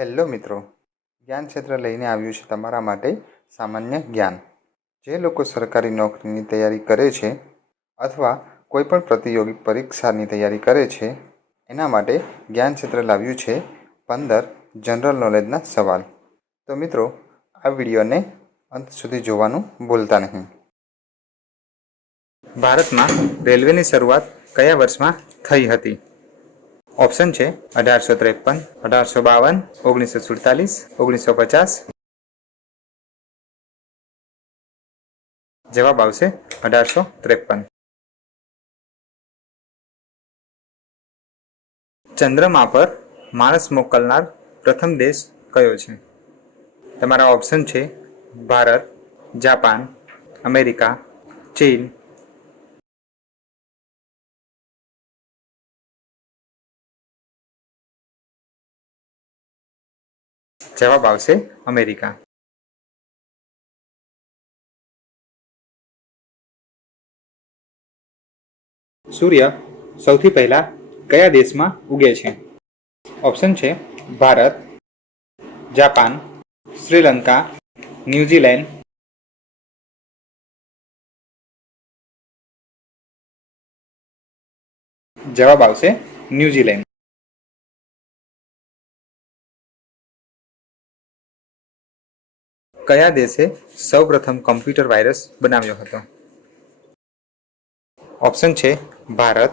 Hello મિત્રો, જ્ઞાન ક્ષેત્ર લઈને આવ્યું છે તમારા માટે સામાન્ય જ્ઞાન. જે લોકો સરકારી નોકરીની તૈયારી કરે છે અથવા કોઈપણ પ્રતિયોગી પરીક્ષાની તૈયારી કરે છે એના માટે જ્ઞાન ક્ષેત્ર લાવ્યું છે 15 જનરલ નોલેજના સવાલ. તો મિત્રો, આ વિડીયોને અંત સુધી જોવાનું ભૂલતા નહીં. ભારતમાં રેલવેની શરૂઆત કયા વર્ષમાં થઈ હતી? ઓપ્શન છે 1853, 1852, 1947, 1950. જવાબ આવશે 1853. ચંદ્રમા પર માણસ મોકલનાર પ્રથમ દેશ કયો છે? તમારા ઓપ્શન છે ભારત, જાપાન, અમેરિકા, ચીન. જવાબ આવશે અમેરિકા. સૂર્ય સૌથી પહેલા કયા દેશમાં ઉગે છે? ઓપ્શન છે ભારત, જાપાન, શ્રીલંકા, ન્યૂઝીલેન્ડ. જવાબ આવશે ન્યૂઝીલેન્ડ. કયા દેશે સૌપ્રથમ કમ્પ્યુટર વાયરસ બનાવ્યો હતો? ઓપ્શન છે ભારત,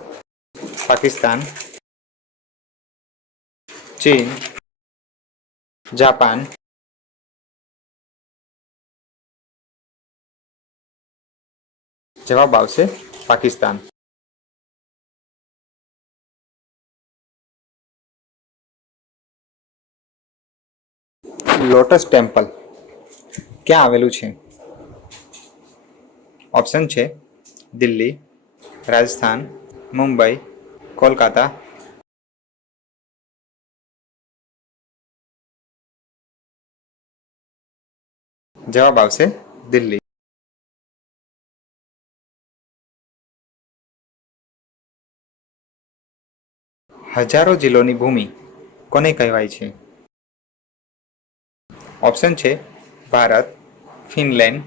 પાકિસ્તાન, ચીન, જાપાન. જવાબ આવશે પાકિસ્તાન. લોટસ ટેમ્પલ ક્યાં આવેલું છે? ઓપ્શન છે દિલ્હી, રાજસ્થાન, મુંબઈ, કોલકાતા. જવાબ આવશે દિલ્હી. હજારો જિલ્લોની ભૂમિ કોને કહેવાય છે? ઓપ્શન છે ભારત, ફિનલેન્ડ,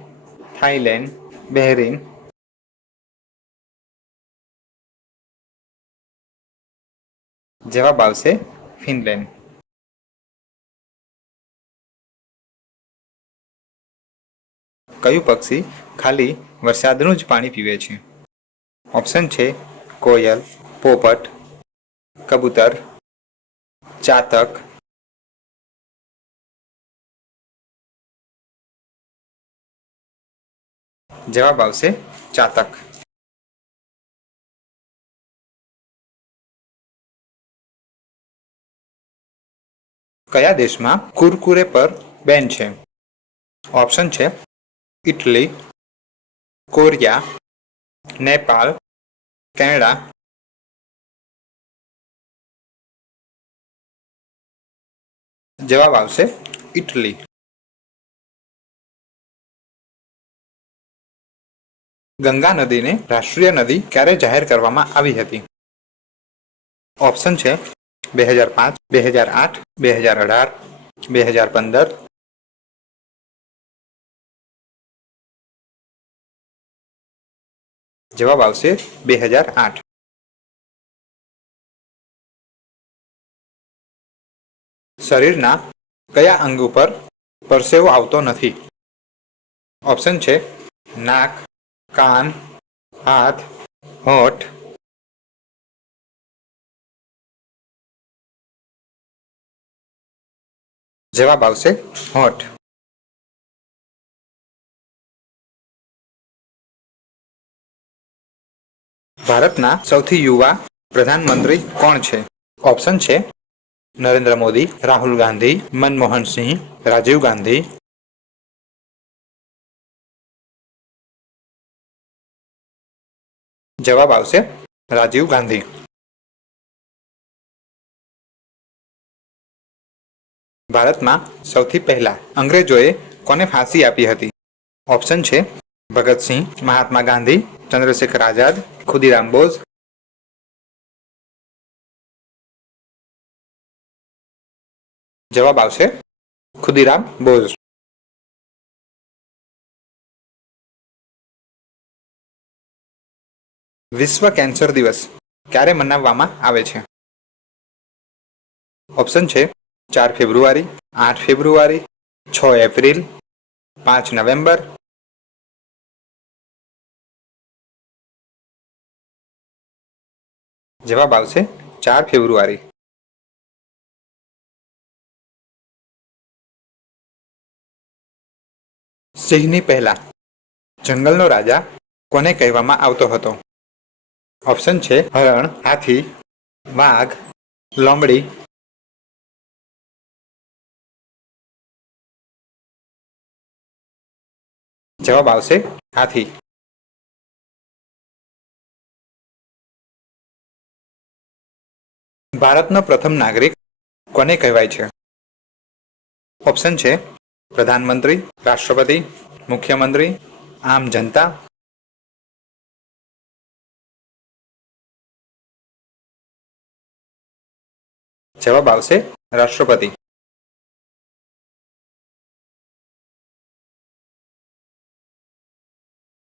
થાઈલેન્ડ, બહેરીન. જવાબ આવશે ફિનલેન્ડ. કયું પક્ષી ખાલી વરસાદનું જ પાણી પીવે છે? ઓપ્શન છે કોયલ, પોપટ, કબૂતર, ચાતક. જવાબ આવશે ચાતક. કયા દેશમાં કુરકુરે પર બેન છે? ઓપ્શન છે ઇટલી, કોરિયા, નેપાળ, કેનેડા. જવાબ આવશે ઇટલી. ગંગા નદીને રાષ્ટ્રીય નદી ક્યારે જાહેર કરવામાં આવી હતી? ઓપ્શન છે 2005, 2008, 2018, 2015. જવાબ આવશે 2008. શરીરના કયા અંગ ઉપર પરસેવો આવતો નથી? ઓપ્શન છે નાક, કાન, હાથ, હોઠ. જવાબ આવશે હોઠ. ભારતના સૌથી યુવા પ્રધાનમંત્રી કોણ છે? ઓપ્શન છે નરેન્દ્ર મોદી, રાહુલ ગાંધી, મનમોહન સિંહ, રાજીવ ગાંધી. જવાબ આવશે રાજીવ ગાંધી. ભારતમાં સૌથી પહેલા અંગ્રેજોએ કોને ફાંસી આપી હતી? ઓપ્શન છે ભગતસિંહ, મહાત્મા ગાંધી, ચંદ્રશેખર આઝાદ, ખુદીરામ બોઝ. જવાબ આવશે ખુદીરામ બોઝ. વિશ્વ કેન્સર દિવસ ક્યારે મનાવવામાં આવે છે? ઓપ્શન છે 4 ફેબ્રુઆરી, 8 ફેબ્રુઆરી, 6 એપ્રિલ, 5 નવેમ્બર. જવાબ આવશે 4 ફેબ્રુઆરી. સિંહની પહેલા જંગલનો રાજા કોને કહેવામાં આવતો હતો? ઓપ્શન છે હરણ, હાથી, વાઘ, લોમડી. જવાબ આવશે હાથી. ભારતનો પ્રથમ નાગરિક કોને કહેવાય છે? ઓપ્શન છે પ્રધાનમંત્રી, રાષ્ટ્રપતિ, મુખ્યમંત્રી, આમ જનતા. જવાબ આવશે રાષ્ટ્રપતિ.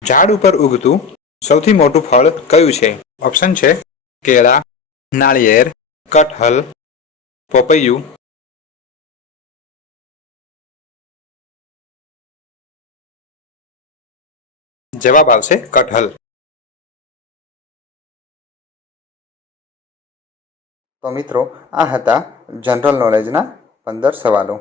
ઝાડ ઉપર ઉગતું સૌથી મોટું ફળ કયું છે? ઓપ્શન છે કેળા, નાળિયેર, કઠહલ, પપૈયું. જવાબ આવશે કઠહલ. તો મિત્રો, આ હતા જનરલ નોલેજના 15 સવાલો.